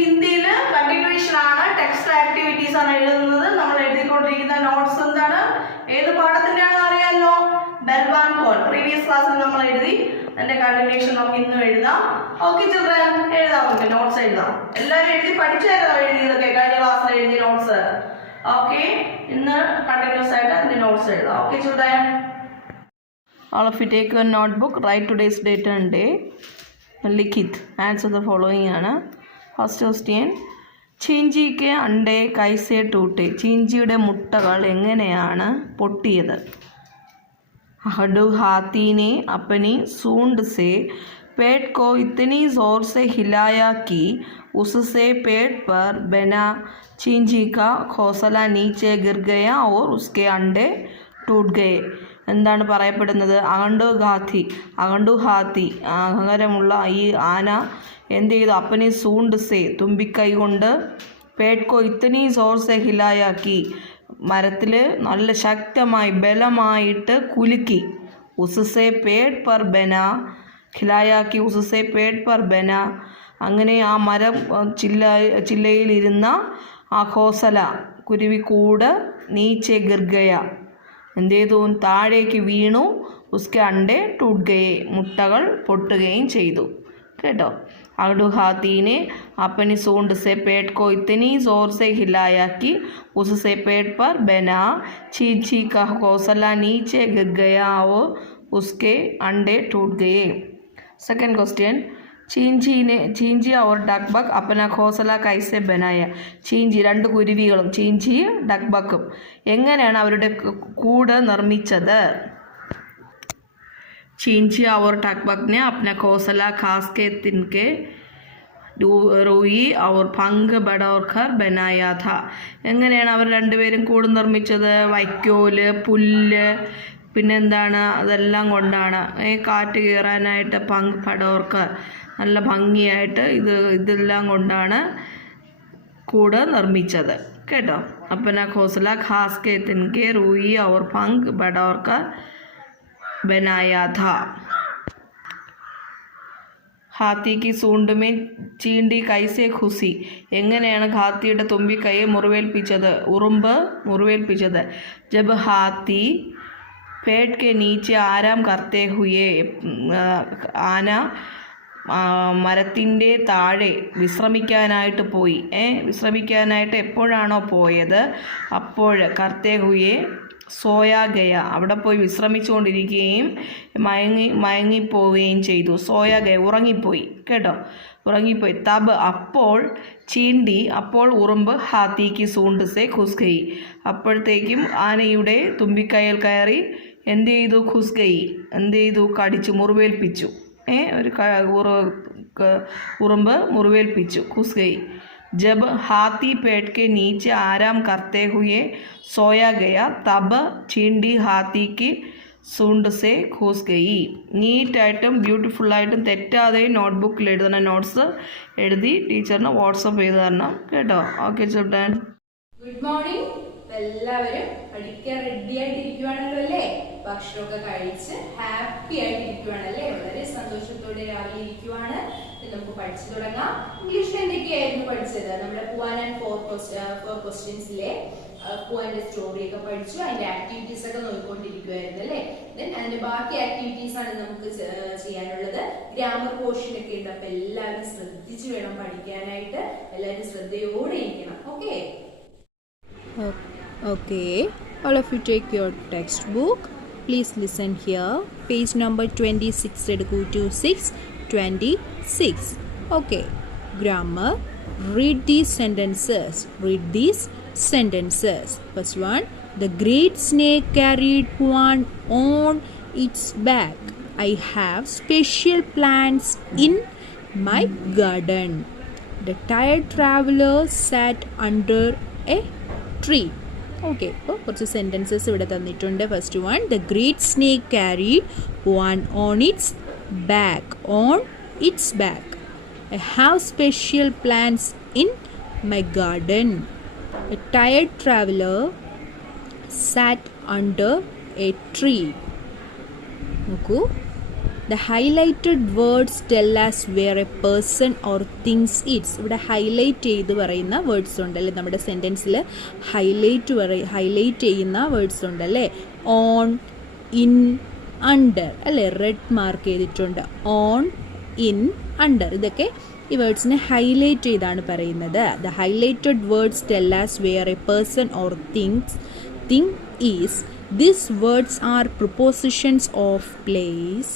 ഹിന്ദിയിൽ കണ്ടിന്യൂവേഷൻ ആണ്, text activities ആണ് എഴുതുന്നത്. നമ്മൾ എഴുതിക്കൊണ്ടിരിക്കുന്ന നോട്ട്സ് എന്താണ്, ഏത് പാഠത്തിൻ്റെയാണെന്ന് അറിയാമല്ലോ, ബൽവാൻ കോൾ. പ്രീവിയസ് ക്ലാസ്സിൽ നമ്മൾ എഴുതി, അതിന്റെ കണ്ടിന്യൂവേഷൻ നമുക്ക് ഇന്നും എഴുതാം. ഓക്കെ ചിൽഡ്രൻ, എഴുതാം, നമുക്ക് നോട്ട്സ് എഴുതാം. എല്ലാവരും എഴുതി പഠിച്ചായിരുന്നോ എഴുതിയതൊക്കെ, കഴിഞ്ഞ ക്ലാസ്സിൽ എഴുതിയ നോട്ട്സ്? ഓക്കെ, ഇന്ന് കണ്ടിന്യൂസ് ആയിട്ട് അതിന്റെ നോട്ട്സ് എഴുതാം. Okay children, all of you take your notebook, write today's date and day. लिखित आंसर द फॉलोइंग ആണ്. ഫസ്റ്റ് ക്വസ്റ്റ്യൻ, ചീഞ്ചി के अंडे कैसे टूटे? ചീഞ്ചിയുടെ മുട്ടകൾ എങ്ങനെയാണ് പൊട്ടിയത്? हड्डू हाथी ने अपनी सूंड से पेट को इतनी जोर से हिलाया कि उससे पेट पर बना चींजी का घोंसला नीचे गिर गया और उसके अंडे टूट गए. എന്താണ് പറയപ്പെടുന്നത്? അകണ്ടു ഹാത്തി അഹങ്കാരമുള്ള ഈ ആന എന്ത് ചെയ്തു? അപ്പനി സൂണ്ട് സേ തുമ്പിക്കൈ കൊണ്ട് പേട്കോ ഇത്തനി സോർസെ ഹിലായാക്കി മരത്തിൽ നല്ല ശക്തമായി ബലമായിട്ട് കുലുക്കി. ഉസസെ പേട് പർ ബന ഖിലായാക്കി ഉസസെ പേട് പർ ബന അങ്ങനെ ആ മരം ചില്ലയിലിരുന്ന ആ ഘോസല കുരുവിക്കൂട് നീച്ചെ ഗിർഗയ എന്ത് ചെയ്തു? താഴേക്ക് വീണു. ഉസ്കെ അണ്ടേ ടൂട്ട് ഗയെ മുട്ടകൾ പൊട്ടുകയും ചെയ്തു. കേട്ടോ, अगडू हाथी ने अपनी सूंड से पेट को इतनी जोर से हिलाया कि उससे पेट पर बना चींची का घोंसला नीचे गिर गया और उसके अंडे टूट गए. सेकंड क्वेश्चन, ചീഞ്ചി और ഡക്ബക് अपना घोंसला कैसे बनाया? ചീഞ്ചി രണ്ട് കുരുവികളും ചീഞ്ചിയും ഡക്ബക്കും എങ്ങനെയാണ് അവരുടെ കൂട് നിർമ്മിച്ചത്? चींची और डकबक ने अपना घोंसला घास के तिनके रूई और पंख बढ़ाकर बनाया था. എങ്ങനെയാണ് അവർ രണ്ടുപേരും കൂട് നിർമ്മിച്ചത്? വൈക്കോല്, പുല്ല്, പിന്നെന്താണ്, അതെല്ലാം കൊണ്ടാണ്. കാറ്റ് കയറാനായിട്ട് പങ്ക് പടോർക്ക് നല്ല ഭംഗിയായിട്ട് ഇതെല്ലാം കൊണ്ടാണ് കൂട് നിർമ്മിച്ചത്. കേട്ടോ, अपना घोंसला घास के तिनके रूई और पंख बढ़ाकर बनाया था. ഹാത്തി की सूंड में ചീണ്ടി കൈസെ ഖുസി എങ്ങനെയാണ് ഹാത്തിയുടെ തുമ്പിക്കൈയെ മുറിവേൽപ്പിച്ചത്? ഉറുമ്പ് മുറിവേൽപ്പിച്ചത്. ജബ് ഹാത്തി पेट के नीचे आराम करते हुए ആന മരത്തിൻ്റെ താഴെ വിശ്രമിക്കാനായിട്ട് പോയി. വിശ്രമിക്കാനായിട്ട് എപ്പോഴാണോ പോയത് അപ്പോൾ കർത്തേ ഹുയെ സോയാ ഗയ അവിടെ പോയി വിശ്രമിച്ചുകൊണ്ടിരിക്കുകയും മയങ്ങിപ്പോവുകയും ചെയ്തു. സോയാ ഗയ ഉറങ്ങിപ്പോയി. കേട്ടോ, ഉറങ്ങിപ്പോയി. തബ് അപ്പോൾ ചീണ്ടി അപ്പോൾ ഉറുമ്പ് ഹാത്തിക്ക് സൂണ്ട് സെ ഖുസ് ഗയി അപ്പോഴത്തേക്കും ആനയുടെ തുമ്പിക്കൈയിൽ കയറി എന്ത് ചെയ്തു? ഖുസ് ഗയി എന്ത് ചെയ്തു? കടിച്ചു, മുറിവേൽപ്പിച്ചു. ഉറുമ്പ് മുറിവേൽപ്പിച്ചു. ഖുസ് ഗയി. ജബ് ഹാത്തി പേट के नीचे आराम करते हुए सोया गया तब ചീണ്ടി ഹാത്തിക്ക് സൂണ്ട് സെ ഖുസ് ഗയി. നീറ്റായിട്ടും ബ്യൂട്ടിഫുള്ളായിട്ടും തെറ്റാതെയും നോട്ട്ബുക്കിൽ എഴുതുന്ന നോട്ട്സ് എഴുതി ടീച്ചറിന് വാട്സപ്പ് ചെയ്ത് തരണം. കേട്ടോ, ഓക്കെ ചിൽഡ്രൻ. Good morning. എല്ലാവരും പഠിക്കാൻ റെഡി ആയിട്ടിരിക്കുവാണല്ലോ അല്ലേ? ഭക്ഷണമൊക്കെ കഴിച്ച് ഹാപ്പി ആയിട്ടിരിക്കുവാണല്ലേ? വളരെ സന്തോഷത്തോടെ രാവിലെ ഇരിക്കുവാണ്. നമുക്ക് പഠിച്ചു തുടങ്ങാം. ഇംഗ്ലീഷിൽ എന്തൊക്കെയായിരുന്നു പഠിച്ചത്? നമ്മുടെ പൂവാൻ ആൻഡ് ഫോർ ക്വസ്റ്റ്യൻസിലെ പൂവാന്റെ സ്റ്റോറി ഒക്കെ പഠിച്ചു. അതിന്റെ ആക്ടിവിറ്റീസ് ഒക്കെ നോക്കിക്കൊണ്ടിരിക്കുവായിരുന്നു അല്ലേ? ദെൻ അതിന്റെ ബാക്കി ആക്ടിവിറ്റീസ് ആണ് നമുക്ക് ചെയ്യാനുള്ളത്. ഗ്രാമർ പോർഷൻ ഒക്കെ ഉണ്ട്. അപ്പൊ എല്ലാവരും ശ്രദ്ധിച്ചു വേണം പഠിക്കാനായിട്ട്. എല്ലാവരും ശ്രദ്ധയോടെ ഇരിക്കണം. Okay? Okay, all of you take your textbook. Please listen here. Page number 26 എടുക്കൂ. 26. Okay, grammar. Read these sentences. First one, the great snake carried one on its back. I have special plants in my garden. The tired traveler sat under a tree. Okay, അപ്പോൾ കുറച്ച് sentences ഇവിടെ തന്നിട്ടുണ്ട്. First one, the great snake carried one on its back. I have special plants in my garden. A tired traveller sat under a tree. നോക്കൂ, The highlighted words tell us where a person or things is. ഇവിടെ highlight ചെയ്ത് പറയുന്ന words ഉണ്ടല്ലേ, നമ്മുടെ സെൻറ്റൻസിൽ highlight ചെയ്യുന്ന words ഉണ്ടല്ലേ. On, in, under അല്ലേ, red mark ചെയ്തിട്ടുണ്ട്. ഓൺ, ഇൻ, അണ്ടർ, ഇതൊക്കെ ഈ വേർഡ്സിനെ ഹൈലൈറ്റ് ചെയ്താണ് പറയുന്നത്. The highlighted words tell us where a person or thing is. These words are prepositions of place.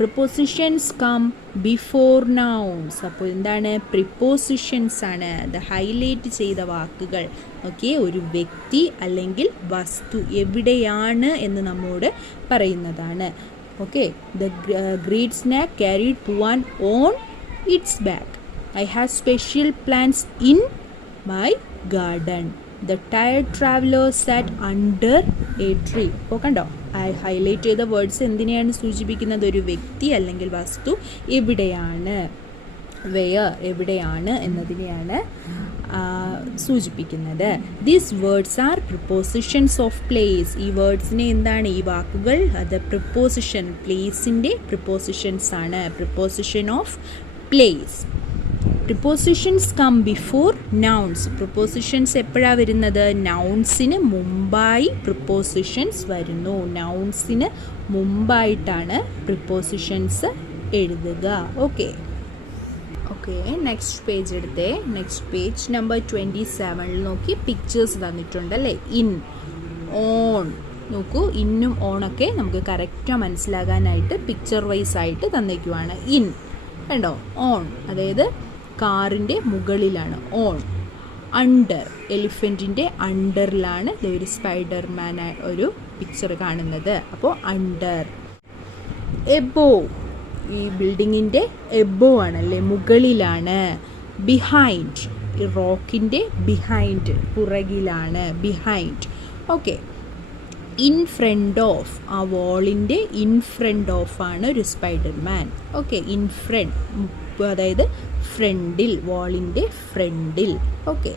Prepositions come before nouns. അപ്പോൾ എന്താണ്, prepositions ആണ്, the highlight ചെയ്ത വാക്കുകൾ. ഓക്കെ, ഒരു വ്യക്തി അല്ലെങ്കിൽ വസ്തു എവിടെയാണ് എന്ന് നമ്മോട് പറയുന്നതാണ്. Okay, the great snake carried Poovan on its back. I have special plants in my garden. The tired traveller sat under a tree. അപ്പോൾ കണ്ടോ, ഹൈലൈറ്റ് ചെയ്ത വേർഡ്സ് എന്തിനെയാണ് സൂചിപ്പിക്കുന്നത്, ഒരു വ്യക്തി അല്ലെങ്കിൽ വസ്തു എവിടെയാണ്, എവിടെയാണ് എന്നതിനെയാണ് സൂചിപ്പിക്കുന്നത്. These words are prepositions of place. ഈ വേർഡ്സിനെ എന്താണ്, ഈ വാക്കുകൾ അത് പ്രിപ്പോസിഷൻ, പ്ലേസിൻ്റെ പ്രിപ്പോസിഷൻസ് ആണ്. Preposition of place. Prepositions come before nouns. Prepositions എപ്പോഴാണ് വരുന്നത്, നൗൺസിന് മുമ്പായി പ്രിപ്പോസിഷൻസ് വരുന്നു. നൗൺസിന് മുമ്പായിട്ടാണ് പ്രിപ്പോസിഷൻസ് എഴുതുക. ഓക്കെ, നെക്സ്റ്റ് പേജ് എടുത്തേ. നെക്സ്റ്റ് പേജ് നമ്പർ 27 നോക്കി പിക്ചേഴ്സ് തന്നിട്ടുണ്ട് അല്ലേ. ഇൻ, ഓൺ നോക്കൂ. ഇന്നും ഓണൊക്കെ നമുക്ക് കറക്റ്റാണ് മനസ്സിലാകാനായിട്ട് പിക്ചർ വൈസ് ആയിട്ട് തന്നിരിക്കുവാണ്. ഇൻ കണ്ടോ, ഓൺ അതായത് കാറിൻ്റെ മുകളിലാണ് ഓൺ. അണ്ടർ, എലിഫൻറ്റിൻ്റെ അണ്ടറിലാണ് ഒരു സ്പൈഡർമാൻ ഒരു പിക്ചർ കാണുന്നത്. അപ്പോൾ അണ്ടർ. എബോ, ഈ ബിൽഡിങ്ങിൻ്റെ എബോ ആണല്ലേ, മുകളിലാണ്. ബിഹൈൻഡ്, ഈ റോക്കിൻ്റെ ബിഹൈൻഡ്, പുറകിലാണ്, behind. Okay, in front of, ആ വാളിൻ്റെ ഇൻ ഫ്രണ്ട് ഓഫ് ആണ് ഒരു സ്പൈഡർമാൻ. ഓക്കെ, ഇൻ ഫ്രണ്ട് അതായത് ഫ്രണ്ടിൽ, വാളിൻ്റെ ഫ്രണ്ടിൽ. Okay,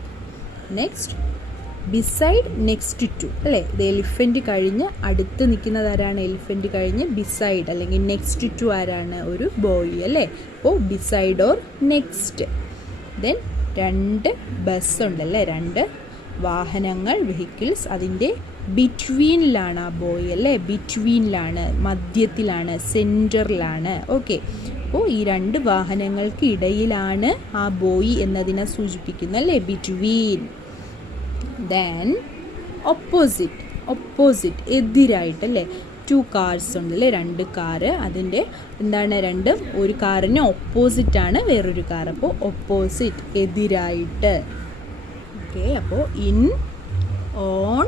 next beside, next to അല്ലേ. ഇത് എലിഫൻറ്റ് കഴിഞ്ഞ് അടുത്ത് നിൽക്കുന്നത് ആരാണ്, എലിഫൻറ്റ് കഴിഞ്ഞ് ബിസൈഡ് അല്ലെങ്കിൽ നെക്സ്റ്റ് ടു ആരാണ്, ഒരു ബോയ് അല്ലേ. അപ്പോൾ ബിസൈഡ് ഓർ നെക്സ്റ്റ്. ദെൻ രണ്ട് ബസ് ഉണ്ടല്ലേ, രണ്ട് വാഹനങ്ങൾ, വെഹിക്കിൾസ്, അതിൻ്റെ ബിറ്റ്വീനിലാണ് ആ ബോയ് അല്ലേ, ബിറ്റ്വീനിലാണ്, മധ്യത്തിലാണ്, സെൻറ്ററിലാണ്. ഓക്കെ, അപ്പോൾ ഈ രണ്ട് വാഹനങ്ങൾക്ക് ഇടയിലാണ് ആ ബോയ് എന്നതിനെ സൂചിപ്പിക്കുന്നത് അല്ലേ, ബിറ്റ്വീൻ. ദെൻ ഒപ്പോസിറ്റ് എതിരായിട്ടല്ലേ. 2 കാർസ് ഉണ്ടല്ലേ, 2 കാറ്, അതിൻ്റെ എന്താണ്, രണ്ടും ഒരു കാറിന് ഓപ്പോസിറ്റാണ് വേറൊരു കാർ. അപ്പോൾ ഒപ്പോസിറ്റ് എതിരായിട്ട്. ഓക്കെ, അപ്പോൾ in, on,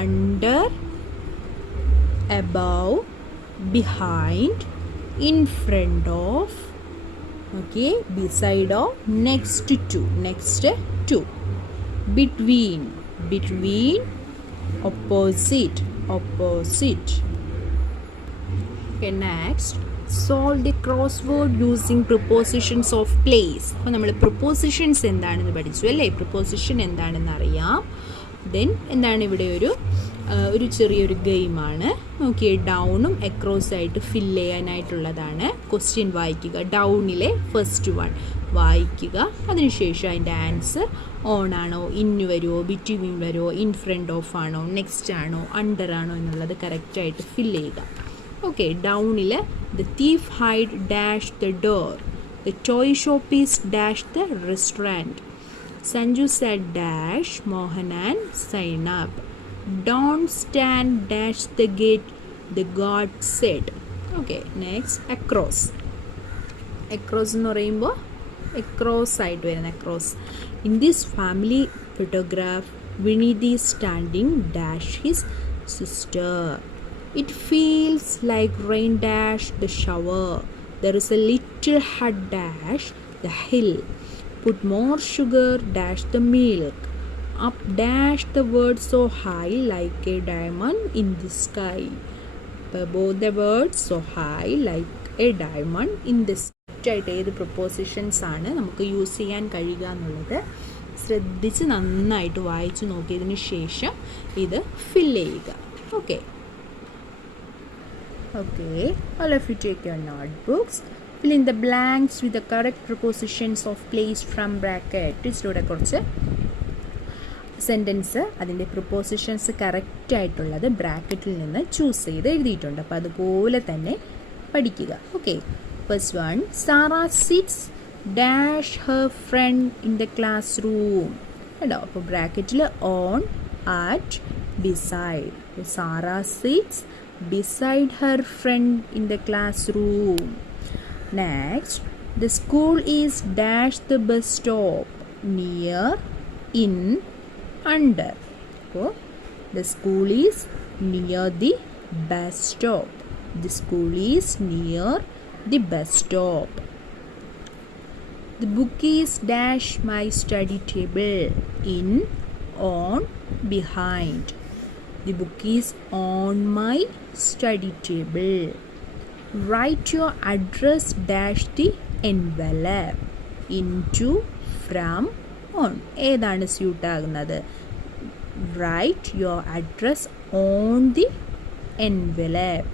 under, above, behind, in front of, okay, beside of, next to, between, opposite. Okay, next solve the crossword using prepositions of place. അപ്പോൾ നമ്മൾ prepositions എന്താണെന്ന് പഠിച്ചു അല്ലേ, preposition എന്താണെന്ന് അറിയാം. ദെൻ എന്താണ് ഇവിടെ ഒരു ചെറിയൊരു ഗെയിമാണ്. നോക്കിയേ, ഡൗണും അക്രോസ് ആയിട്ട് ഫില്ല് ചെയ്യാനായിട്ടുള്ളതാണ്. ക്വസ്റ്റ്യൻ വായിക്കുക, ഡൗണിലെ ഫസ്റ്റ് വൺ വായിക്കുക, അതിനുശേഷം അതിൻ്റെ ആൻസർ ഓൺ ആണോ, ഇന്ന് വരുമോ, ബിറ്റ്വീൻ വരുമോ, ഇൻ ഫ്രണ്ട് ഓഫ് ആണോ, നെക്സ്റ്റ് ആണോ, അണ്ടർ ആണോ എന്നുള്ളത് കറക്റ്റായിട്ട് ഫില്ല് ചെയ്യുക. ഓക്കെ, ഡൗണിൽ the thief hide dash the door, the toy shop is dash the restaurant, Sanju said dash Mohan and Zainab. Don't stand dash the gate, the guard said. Okay, next across എന്ന് പറയുമ്പോൾ across ആയിട്ട് വരുന്ന across. In this family photograph, Vinidhi is standing dash his sister. It feels like rain dash the shower. There is a little hut dash the hill. Put more sugar dash the milk. Up dash the word so high like a diamond in the sky. Both the words so high like a diamond in the sky. ഏത് propositions ആണ് നമുക്ക് use ചെയ്യാൻ കഴിയുക എന്നുള്ളത് ശ്രദ്ധിച്ച് നന്നായിട്ട് വായിച്ചു നോക്കിയതിന് ശേഷം ഇത് ഫില്ല് ചെയ്യുക. Okay, Okay, all of you take your notebooks. Fill in the blanks with the correct prepositions of place from bracket. ടീച്ചറോടെ കുറച്ച് സെൻറ്റൻസ് അതിൻ്റെ പ്രിപ്പോസിഷൻസ് കറക്റ്റ് ആയിട്ടുള്ളത് ബ്രാക്കറ്റിൽ നിന്ന് ചൂസ് ചെയ്ത് എഴുതിയിട്ടുണ്ട്. അപ്പോൾ അതുപോലെ തന്നെ പഠിക്കുക. Okay, first one, Sara sits dash her friend in the classroom. കേട്ടോ, അപ്പോൾ ബ്രാക്കറ്റിൽ on, at, beside. Sara sits beside her friend in the classroom. Next, the school is dash the bus stop, near, in, under. So, the school is near the bus stop. The school is near the bus stop. The book is dash my study table, in, on, behind. The book is on my study table. Write your address dash the envelope, into, from, on. ഏതാണ് suit ആകുന്നത്? Write your address on the envelope.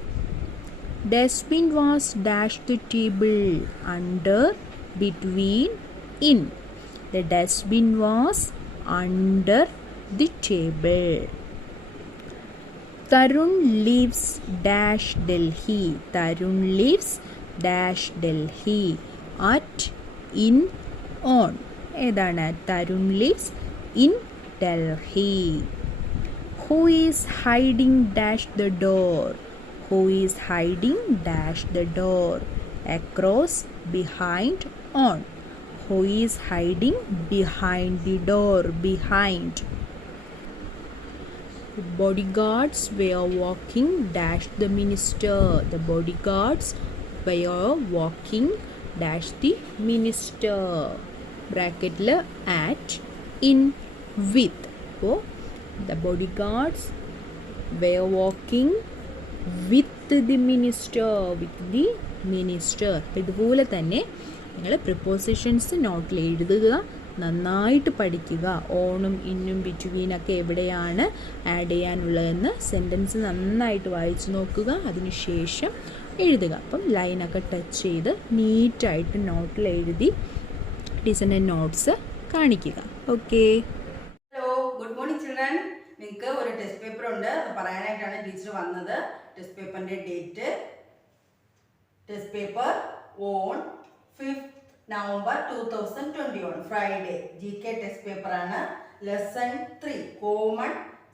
Dustbin was dash the table, under, between, in. The dustbin was under the table. Tarun lives dash Delhi. Tarun lives dash Delhi. At, in, on. ഏതാണ്? Tarun lives in Delhi. Who is hiding dash the door? Who is hiding dash the door? Across, behind, on. Who is hiding behind the door? Behind. The bodyguards were walking dash the minister. The bodyguards were walking dash the minister. Bracket at, in, with. So, the bodyguards were walking with the minister. With the minister. ഇതുപോലെ തന്നെ നിങ്ങൾ prepositions നോട്ടിൽ എഴുതുക, നന്നായിട്ട് പഠിക്കുക. ഓണും ഇന്നും ബിറ്റ്വീനൊക്കെ എവിടെയാണ് add ചെയ്യാനുള്ളതെന്ന് sentence നന്നായിട്ട് വായിച്ചു നോക്കുക, അതിനുശേഷം എഴുതുക. അപ്പം ലൈനൊക്കെ ടച്ച് ചെയ്ത് നീറ്റായിട്ട് നോട്ടിൽ എഴുതി ടീച്ചറിൻ്റെ നോട്ട്സ് കാണിക്കുക. Okay, hello, good morning children. നിങ്ങൾക്ക് ഒരു ടെസ്റ്റ് പേപ്പർ ഉണ്ട്, അത് പറയാനായിട്ടാണ് ടീച്ചർ വന്നത്. ടെസ്റ്റ് പേപ്പറിൻ്റെ date, test paper on 5th November 2021 Friday. GK test പേപ്പറാണ്. Lesson 3 common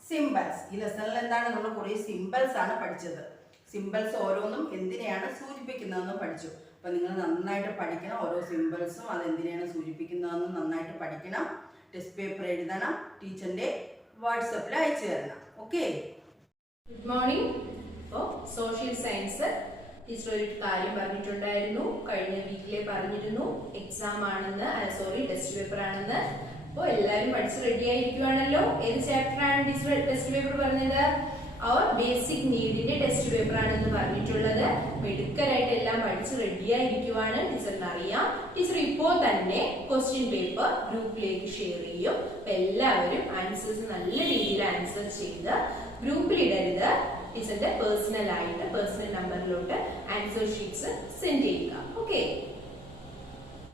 symbols. ഈ ലെസണിൽ എന്താണ്, നമ്മൾ കുറേ സിമ്പിൾസ് ആണ് പഠിച്ചത്. സിമ്പിൾസ് ഓരോന്നും എന്തിനെയാണ് സൂചിപ്പിക്കുന്നതെന്ന് പഠിച്ചു. അപ്പം നിങ്ങൾ നന്നായിട്ട് പഠിക്കണം. ഓരോ സിമ്പിൾസും അതെന്തിനെയാണ് സൂചിപ്പിക്കുന്നതെന്ന് നന്നായിട്ട് പഠിക്കണം. ടെസ്റ്റ് പേപ്പർ എഴുതണം, ടീച്ചറിൻ്റെ വാട്സപ്പിൽ അയച്ചു തരണം. Okay, good morning. അപ്പോൾ സോഷ്യൽ സയൻസ് ടീച്ചർ ഒരു കാര്യം പറഞ്ഞിട്ടുണ്ടായിരുന്നു, കഴിഞ്ഞ വീക്കിലെ പറഞ്ഞിരുന്നു എക്സാം ആണെന്ന്, ടെസ്റ്റ് പേപ്പർ ആണെന്ന്. അപ്പോൾ എല്ലാവരും പഠിച്ച് റെഡി ആയിരിക്കുവാണല്ലോ. ഏത് ചാപ്റ്റർ ആണ് ടീച്ചർ ടെസ്റ്റ് പേപ്പർ പറഞ്ഞത്? അവർ ബേസിക് നീഡിന്റെ ടെസ്റ്റ് പേപ്പർ ആണെന്ന് പറഞ്ഞിട്ടുള്ളത്. മെഡിക്കലായിട്ട് എല്ലാം പഠിച്ച് റെഡി ആയിരിക്കുവാണ് ടീച്ചറിന് അറിയാം. ടീച്ചർ ഇപ്പോൾ തന്നെ ക്വസ്റ്റ്യൻ പേപ്പർ ഗ്രൂപ്പിലേക്ക് ഷെയർ ചെയ്യും. എല്ലാവരും ആൻസേഴ്സ് നല്ല രീതിയിൽ ആൻസർ ചെയ്ത് ഗ്രൂപ്പിൽ ഇടരുത്. ടീച്ചറിന്റെ പേഴ്സണൽ നമ്പറിലോട്ട് ആൻസർ ഷീറ്റ്സ് സെൻഡ് ചെയ്യുക. ഓക്കെ.